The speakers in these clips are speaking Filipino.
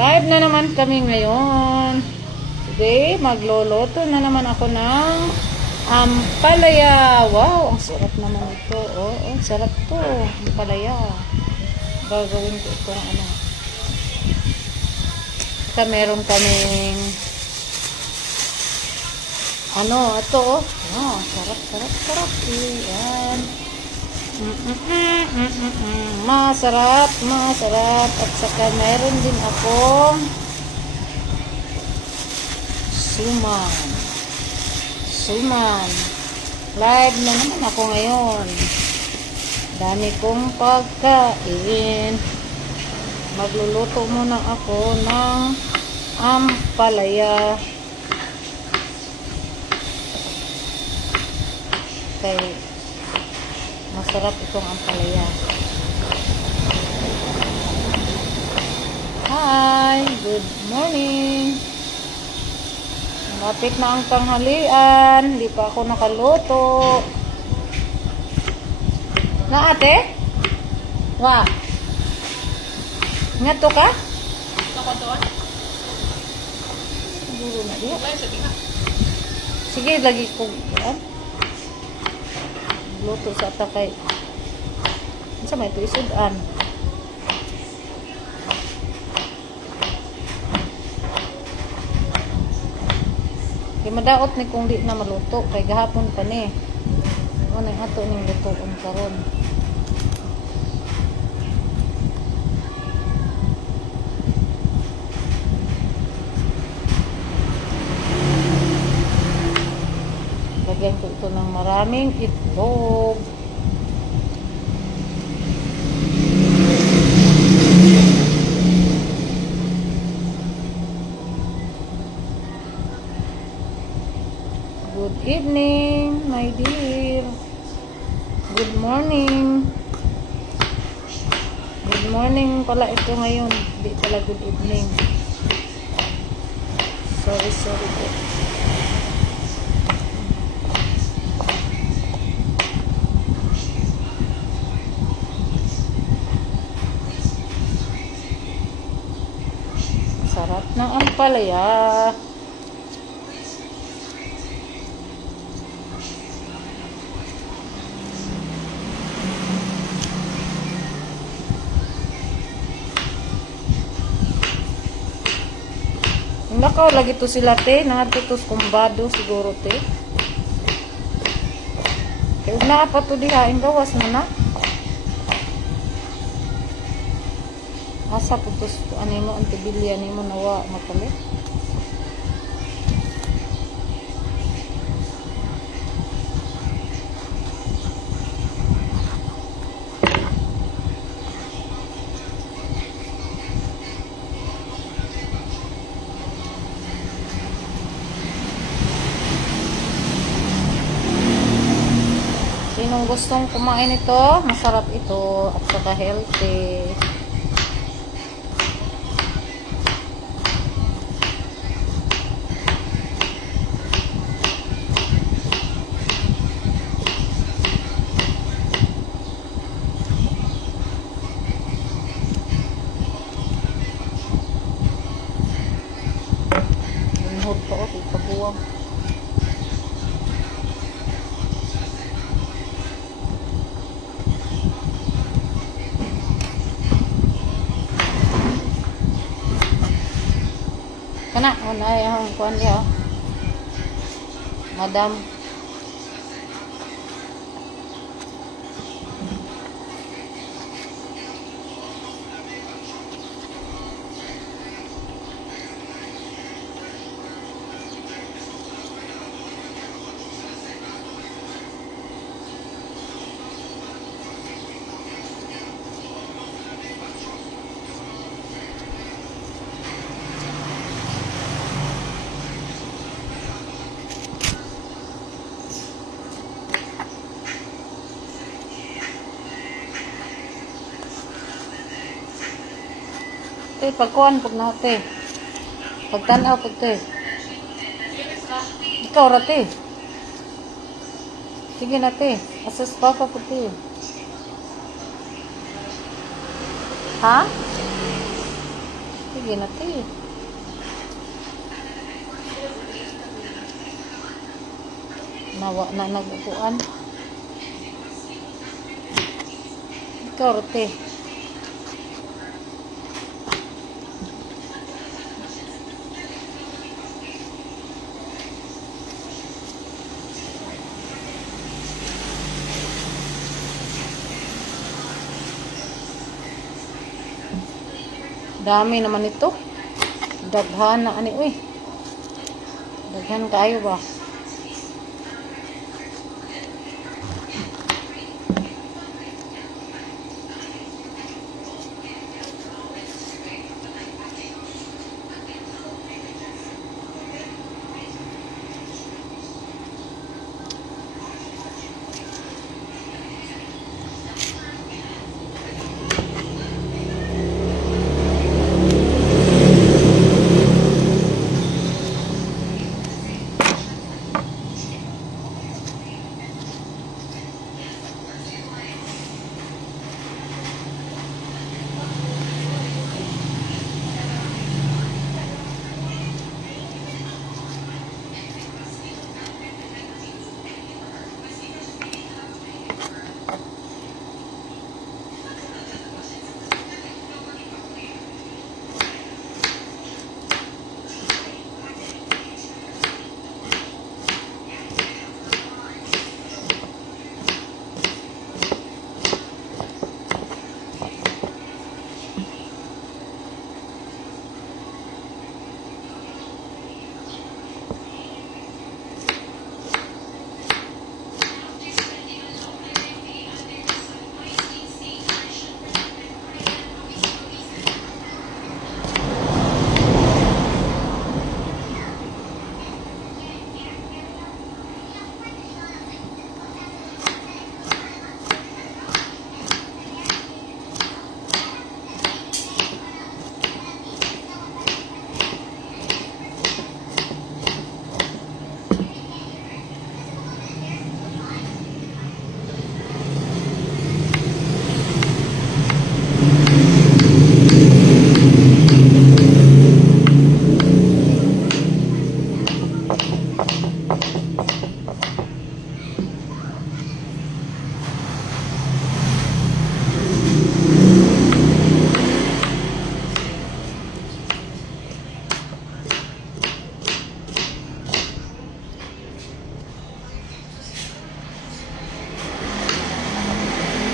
Live na naman kami ngayon. Today, magluluto na naman ako ng ampalaya. Wow, ang sarap naman ito. Oh, ang sarap to. Ampalaya. Gagawin ko itong ano. Saka meron kaming ano, ito oh. Oh, sarap. Yan. Masarap. At saka meron din akong suman. Live na naman ako ngayon. Dami kong pagkain. Magluluto muna ako ng ampalaya. Okay. Masarap itong ampalaya. Hi! Good morning! Malapit na ang tanghalian. Hindi pa ako nakaluto. Na ate? Wa? Nga to ka? Ako doon? Siguro na diya. Sige na. Sige, lagi ko. Luto sa takay. Sa may ito isudan. Kaya madaot ni kung di na maluto. Kaya gahapon pa ni. Ano yung ato niyong lutoon karon. Lagyan ko ito ng maraming itlog. Good evening, my dear. Good morning. Good morning pala ito ngayon. Hindi pala good evening. Sorry po. Sarap ng ampalaya. Nakaw lagi to sila te, nangatutos kumbado siguro te. Kaya na pa to dihain gawas na na. Asa putos ano mo antibilya nimo nawa mapalit. Sinong gustong kumain ito, masarap ito at saka healthy. Inhod pa o, ipabuwang. Kana, unay ang kuan niya. Madam. Pagkuhan pag nate. Pagtanaw pag te. Ikaw rate. Sige na te. Asas papa pag te. Ha? Sige na, te. Nawa na nagupuan. Ikaw, te. Dami naman ito. Daghan na ani, uy. Daghan kayo ba?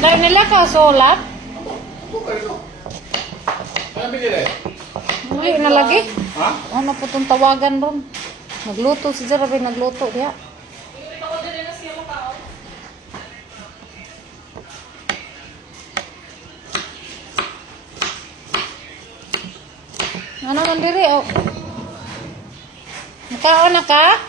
Dahil nila ka solat? Ano binili? Hindi na lagi. Ha? Ano po itong tawagan ron? Nagluto si Jarabe, nagluto diya. Ano man diri? Oh. Makaon na ka?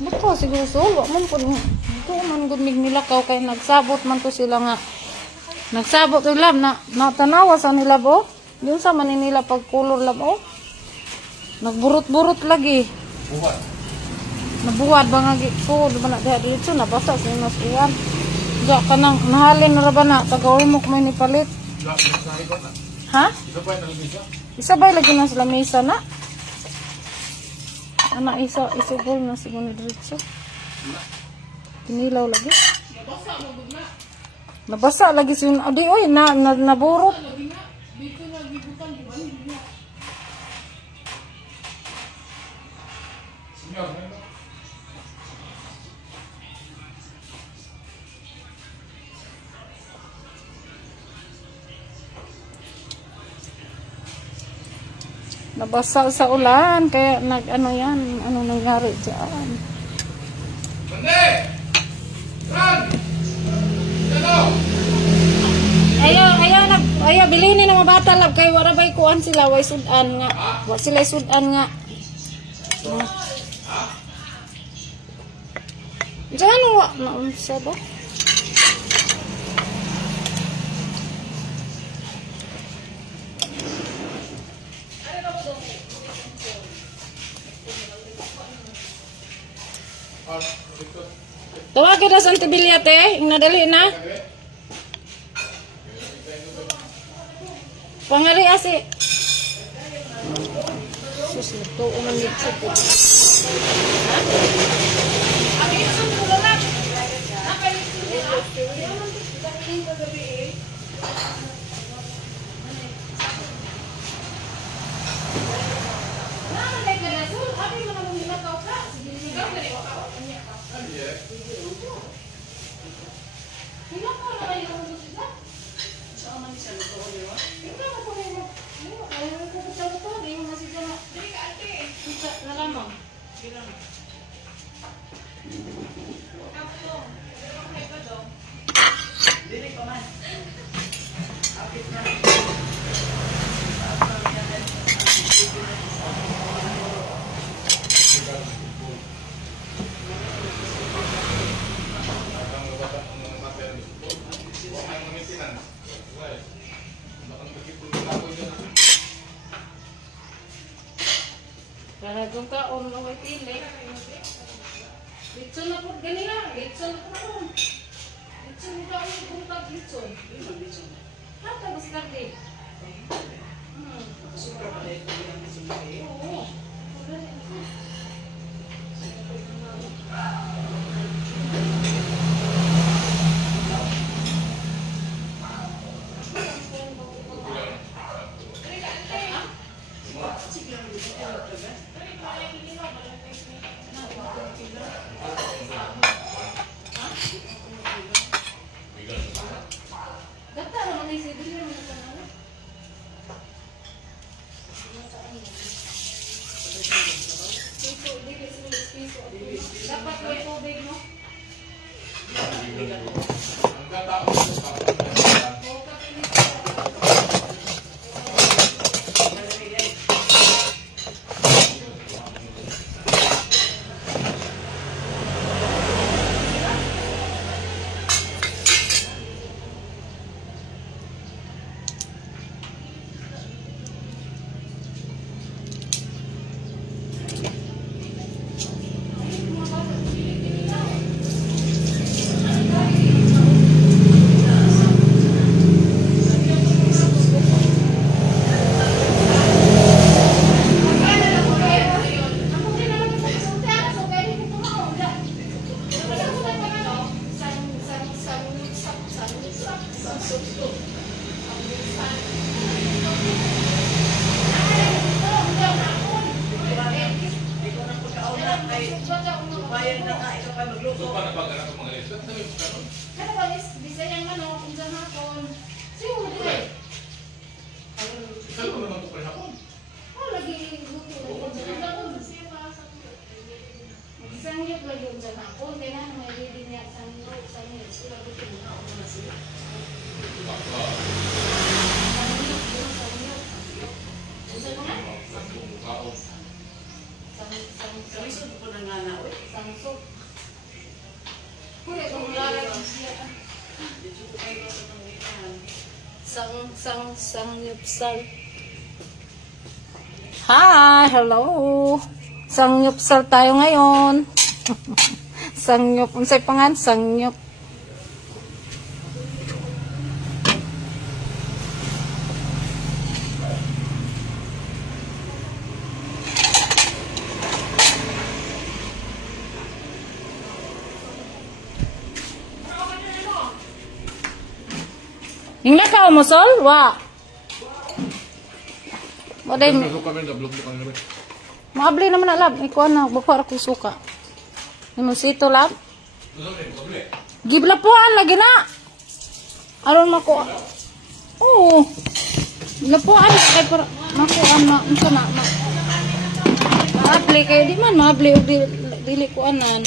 Bato siguro solo man po. Ito man gumig nila kaw kay nagsabot man to sila nga. Nagsabot to lab na natanawa sa nila bo. Yung sa man nila pagkulor lab oh. Nagburot-burot lagi. Buhat. Nabuhat ba nga ko, di ba na dito nabasa sa inas uwan. Diya ka nang nahalin na ba na taga-ulmok may nipalit. Ha? Isa pa yung nalamisa? Isa ba lagi na sa lamesa na? Anak isa po na siguro diretso. Kinilaw lagi. Nabasa lagi siya. Adi oy naburot. Nabasa sa ulan kaya ano yan, ano nangyari diyan. Mande! Run! Ano? Ayaw bilhin ni mga bata lab kay wala bay kuan sila way sudan nga. Wa sila sudan nga. Diyan wa naunsa ba? Tawagin na sa Antibiliate. Yung nadali na. Pangari asi. Sus, nagtuo man nito po. Karagong ka, ono ay pili. Litson na po, ganila. Litson na po. Litson na po, butag litson. Hata, mas kardi. Sobra pala ito yung sumali. Oo. Dapat may tubig, no? Bayad na nga, ikaw pa magluto. So, paano pag-anak ng mga lisod? Sabi mo kanon? Ano ba, bisayang manok, kung saan hapon. Siyo, di. Saan mo naman ito pa hapon? Oh, lagi luto. Sangyup lagi yung dyan hapon. Kaya nga, may reading niya sangyup. Sila gusto mo na ako na sila. Sangyup, yun, sangyup. Gusto mo nga? Kamisod po na nga na, uy. Sangsop. Kuya, kung lalagyan siya. Dito po kayo sa pangitan. Sangyupsal. Hi, hello. Sangyupsal tayo ngayon. Sangyup, unsay pangan? Sangyup. Yung nakaw mo, Sol? Wa. Waday, Naglo kami, nablog mo kami. maabli naman na, lab. Ikaw na, bukwa ako suka. Yung sito, lab. Giblapuan, lagi na. Aron mako. Oo. Giblapuan, kay para, makuan na, ito na, maabli kayo, di man, maabli, o dili ko anan.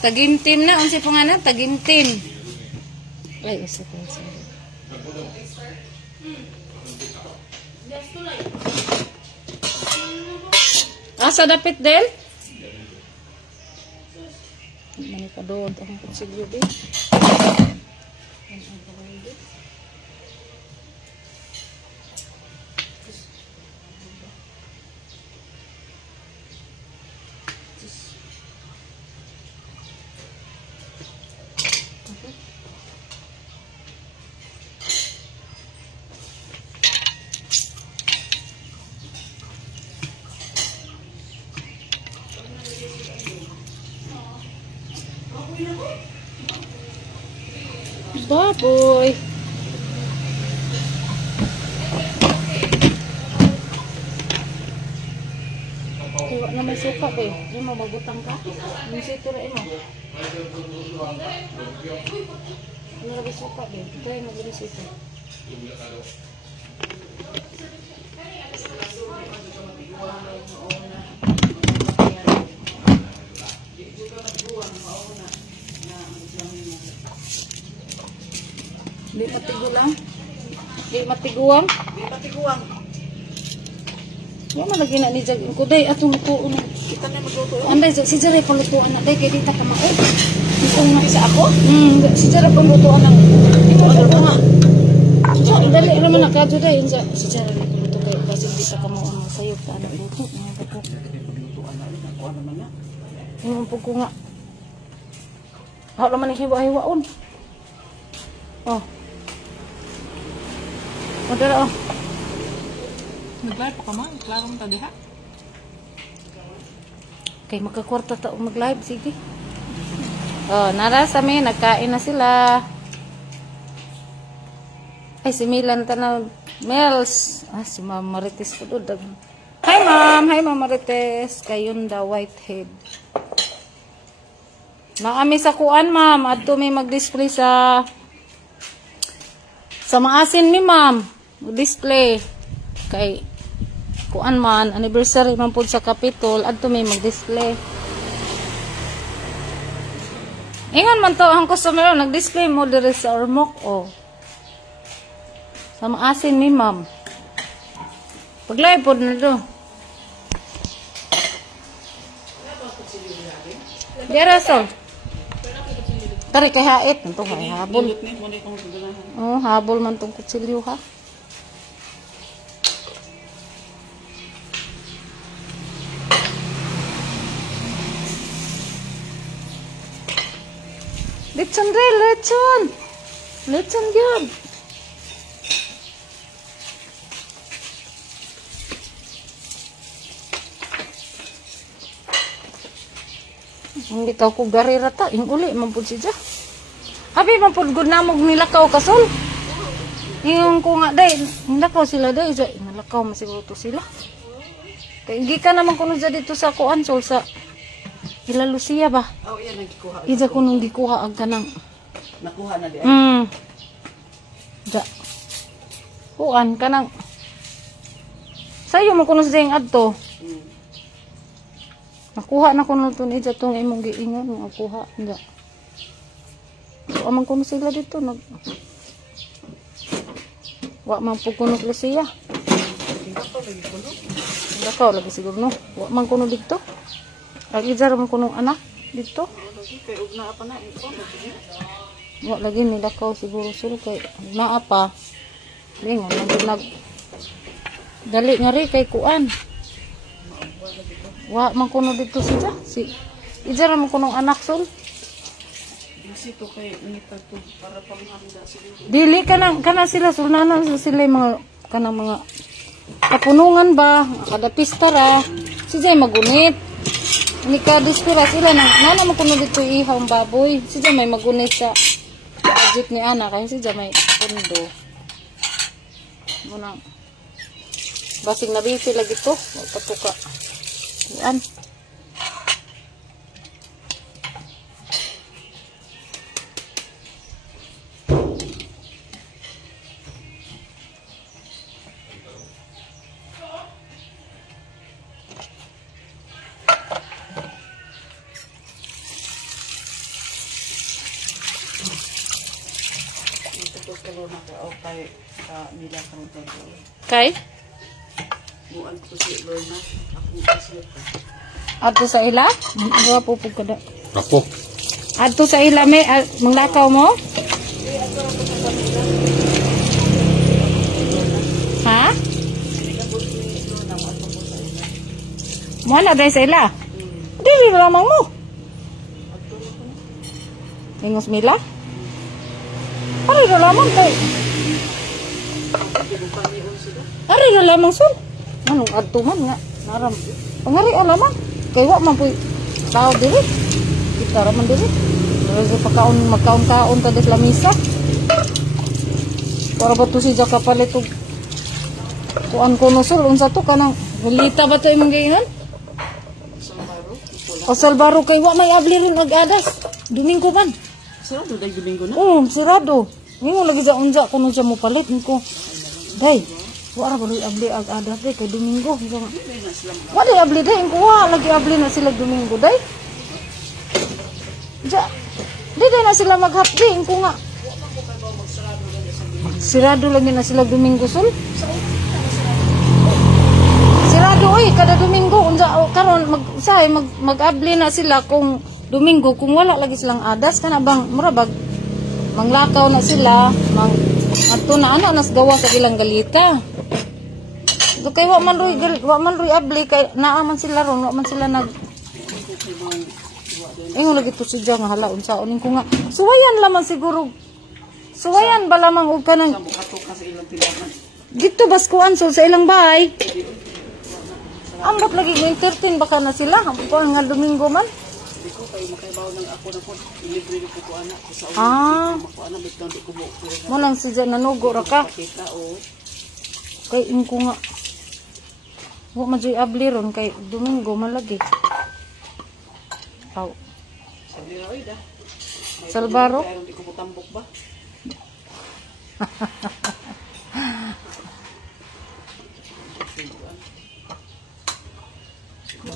Tagintim na, unsi pangalan, tagintim. Ay, isa ko, isa. Asa dapit del? Mani pa doon ang kutsilyo din. Baboy. Iwa na may suka ba eh. Di mo magbutang ka. Yung sito rin mo. Ano lagi suka ba eh. Ito yung magbutang sito. Di matigulang. Di matiguang. Di patiguan. Yan man lagi na ni Jag. Kuday atong lutuon. Kita na magluto. Anday si Jare palutuan na day kay dita ka mao. Ito nga Isa ako? si Jare palutuan na. Ito ano nga. Dali naman na kadto day insa si Jare paluto kay kasi dita ka mao ang sayop ta ana luto. Yung pug ko nga. Haw naman ni hiwa-hiwaon. Oh. Madara oh. Nag-live pa ka man. Klaro mo ta diha. Kay magkakwarta ta mag-live sige. Oh, nara sa mi nagkain na sila. Ay si Milan tanaw Mels. Si Ma'am Marites po do. Hi Ma'am Marites. Kayon da Whitehead. Naami sa kuan Ma'am, adto may mag-display sa maasin mi Ma'am. Display kay kuan man anniversary man pud sa Capitol adto may mag-display. Ingon man to ang customer nag-display mo diri sa Ormoc oh. Sa maasin mi Ma'am. Pag-live pod na do. Dira so. Tari kay hait nto hay habol. Ni mo ni kong ganahan. Oh, habol man tong kutsilyo ha. Lechon re, lechon. Lechon gyud. Hindi ka ko garira ta, ing uli man pud siya. Abi man pud gud namog nilakaw kasol. Yung ko nga day, nilakaw sila day, nilakaw man siguro to sila. Kay gi ka naman kuno sa dito sa kuan sol sa Ila Lucia ba? Oh, iya nagkuha. Ija ko nung gikuha ang kanang. Nakuha na di. Ja. Kuan kanang. Sayo mo kuno sa ding adto. Nakuha na kuno tun ija tong imong giingon nakuha. Ja. So amang kuno sila dito nag. Wa man po kuno Lucia. Dakaw lagi siguro no. Wa man kuno dito. Lagi jar man kuno anak dito. Kay ugna pa na ito. Wa lagi nila kaw siguro sul kay naa pa. Lingon nag dali nga ri kay kuan. Wa man kuno dito siya. Si ija man kuno anak sul. Bisito kay nita to para panghanda sila. Dili kana sila sulnanan sila mga kanang mga kapunungan ba kada pista ra. Sijay magunit. Ni ka dispira sila na mo kuno dito ihang baboy. Sijay may magunit sa budget ni ana kay sijay may pundo. Muna basig na busy lagi to patuka. Yan. Tapos kalor na ka o kay nila kang tayo. Kay Buan ko si Lorna. Ako kasi ka. adto sa ila? Duwa po pug kada. Ako. Adto sa ila may manglakaw mo? Ha? Mo na dai sa ila? Dili lamang mo. Ingos mila? Ari na lamang kay. Ari na lamang sun. Anong adto man nga naram. Pangari lamang kay wa man puy tao diri. Kita ra man diri. Magkaon-kaon ta des lamisa. Para ba to si Jaka palit og kuan ko nusul unsa to kanang balita ba to imong gayon? O Salbaro kay wa may abli rin ag-adas. Domingo man. Sarado dahil Domingo na. Oo, sirado. Ngayon lagi sa unja kuno siya mo palit niko. Day, wa ra ba rin abli ag-adas day kay Domingo. Wa day abli day ko wa lagi abli na sila Domingo day. Ja. Di na sila mag-half day ko nga. Sirado lagi na sila Domingo sul. Sirado oy kada Domingo unsa karon mag-abli na sila kung Domingo kung wala lagi silang adas kana bang murabag manglakaw na sila adto na ano nas gawa sa ilang galita. So kay wa man roy abli kay naa man sila ron wa man sila nag ingon lagi to si Jang hala unsaon ko nga suwayan lamang siguro. Suwayan ba lamang og kanang dito baskuan so sa ilang bahay. Ambot lagi ng 13 baka na sila kung nga Domingo man. Diko kay makaibaw ng ako na pod libre ko ko anak sa ko ana bitang di ko mo. Mo lang si Jan nanugo ra ka. Kita o Kay ingko nga. Wa man jay abli ron kay Domingo man lagi. Aw. sabi ra oy da. Salbaro. Di ko tambok ba?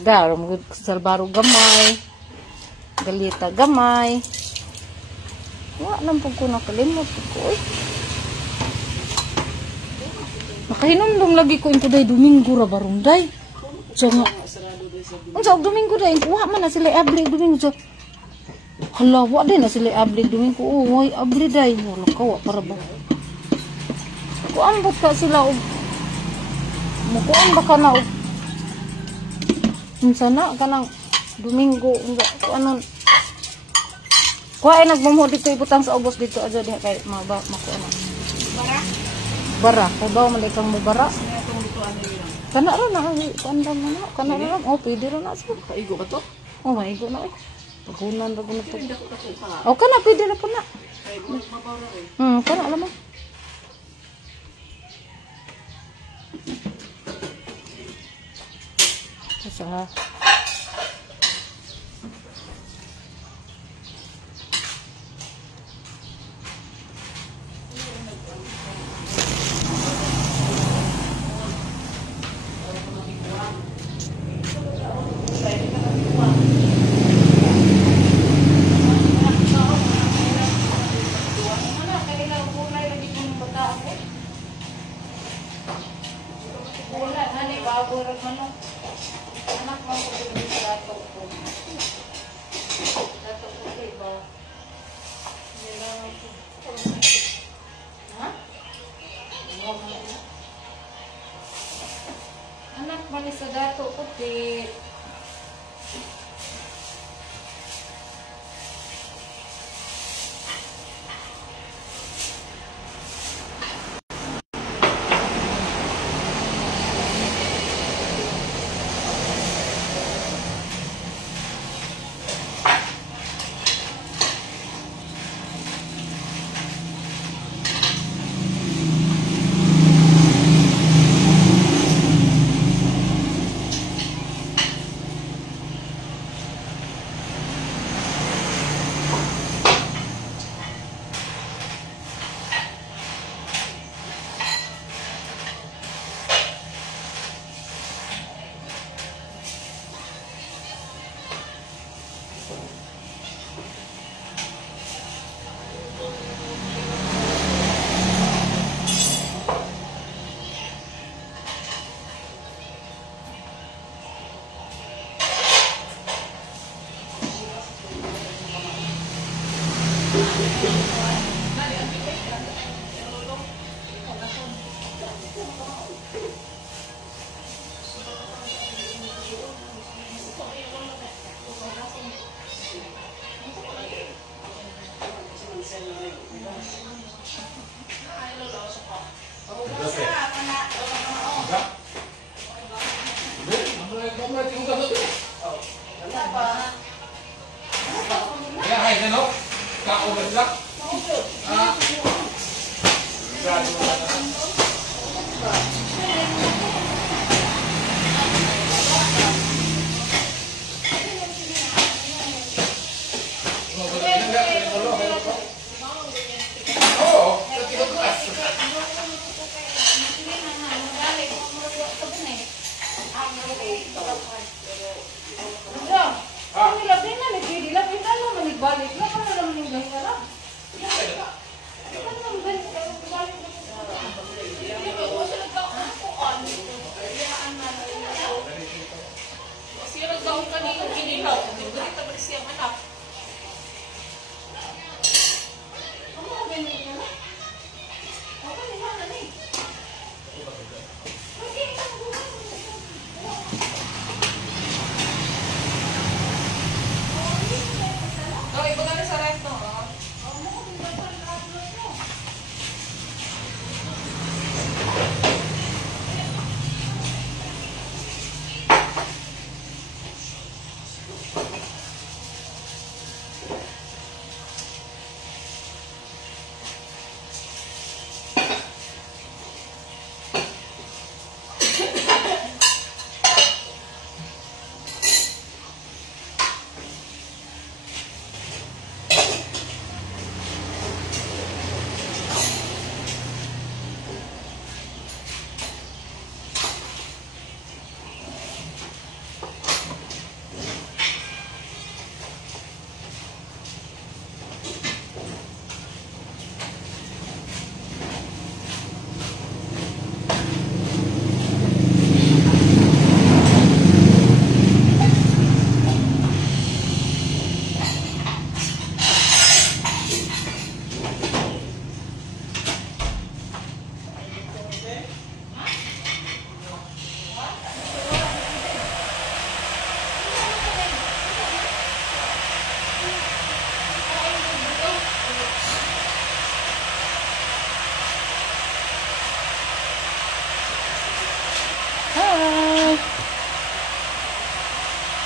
Dar mo Salbaro gamay. Galita gamay. Wa nang pug ko nakalimot ko oy. Makahinumdum lagi ko inko day Domingo ra barunday. So nga. Unsa og Domingo day wa man na sila abli Domingo. Hala, wa din na sila abli Domingo. Oy, abli day wala ka wa para ba. Kuan ba ka sila og mukuan ba ka na og unsa na kanang Domingo unsa kuanon. Kuha ay nagmumuho dito ibutang sa ubos dito aja diha kay makuan. Bara, kay bawo man ikang mo bara. Kana ra na kanda mo na, kana ra oh pwede ra na sa. Kaigo ka to? Oh, maigo na oy. Pagunan ra guna to. Oh, kana pwede ra po na. Kana alam mo. Sa anak mo ko din sa dato ko. Dato ko diba? Ha? Anak man sa dato ko ti. Ya, hai, no. Kao ba sila? Ah.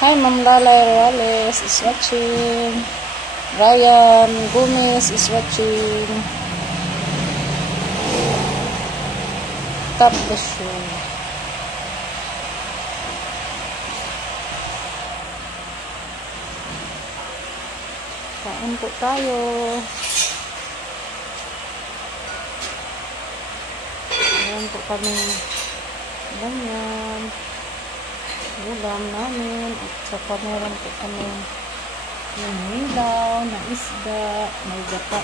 Hi, Ma'am Lalay Rales is watching. Ryan Gomez is watching. Tap the show. Kain po tayo. Ayan po kami. Ganyan. Ulam namin. At saka meron po kami yung hilaw na isda. May gata.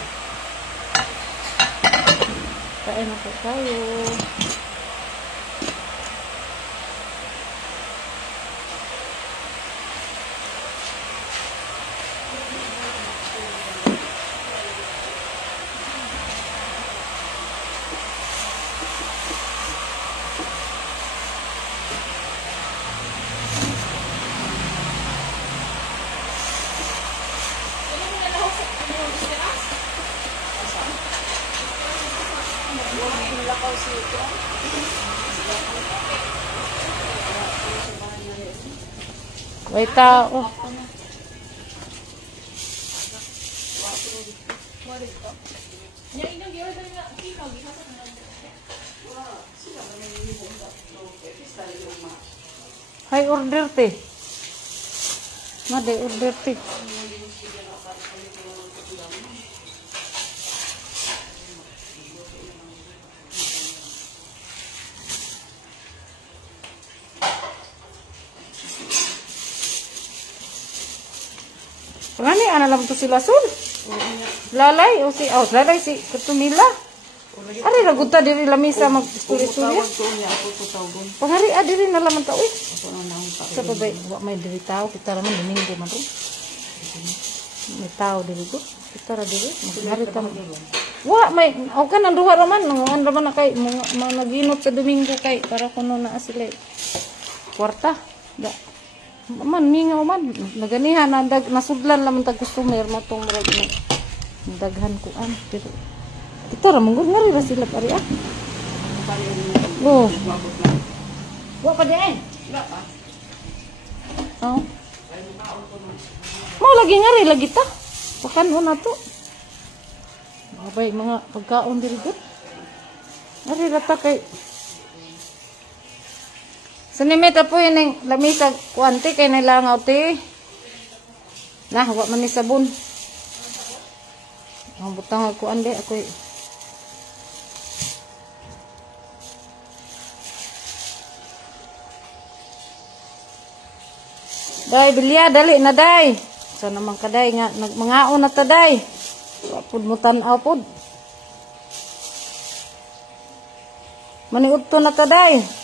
Kain na po tayo. May tao. Hay order te. Made order te. Ngani ana lang to sila sul. Lalay o si lalay si Katumila. Ari raguta diri lamisa mag istorya-istorya. Pangari diri na laman ta uy. Sa babay wa may diri tao kita ra man domingo man ro. May tao diri ko. Kita ra diri magari ta. Wa may o kan ang duha ra man nanguan ra man na kay mga naginot sa domingo kay para kuno na sila. Kwarta. Da. Man mingaw man naganihan nasudlan laman tag customer matong reg ni daghan kuan pero kita ra mong ngari ra sila pare ah. Oh. Wa pa diin. Wala pa. Oh. Mau lagi ngari lagi ta. Pakan na to. Abay, mga pagkaon diri gud. Ari rata kay Sanimita po yun yung lamisa kuante kay nilangaw ti. Nah, wa man ni sabon. Ang butang ako ande ako. Day bilya dali na day. Sa naman kaday nga nagmangaon na ta day. Wa pud mo tan-aw pud. Maniudto na ta day.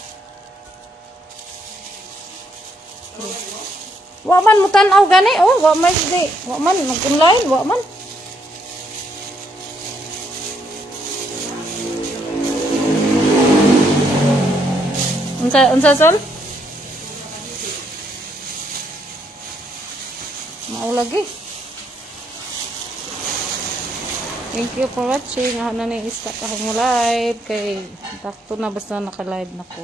Wa man mo tan-aw gani oh, wa man di, wa man nag-online, wa man. Unsa sol? Mao lagi. Thank you for watching. Ano na ni start akong live kay takto na basta naka-live na ko.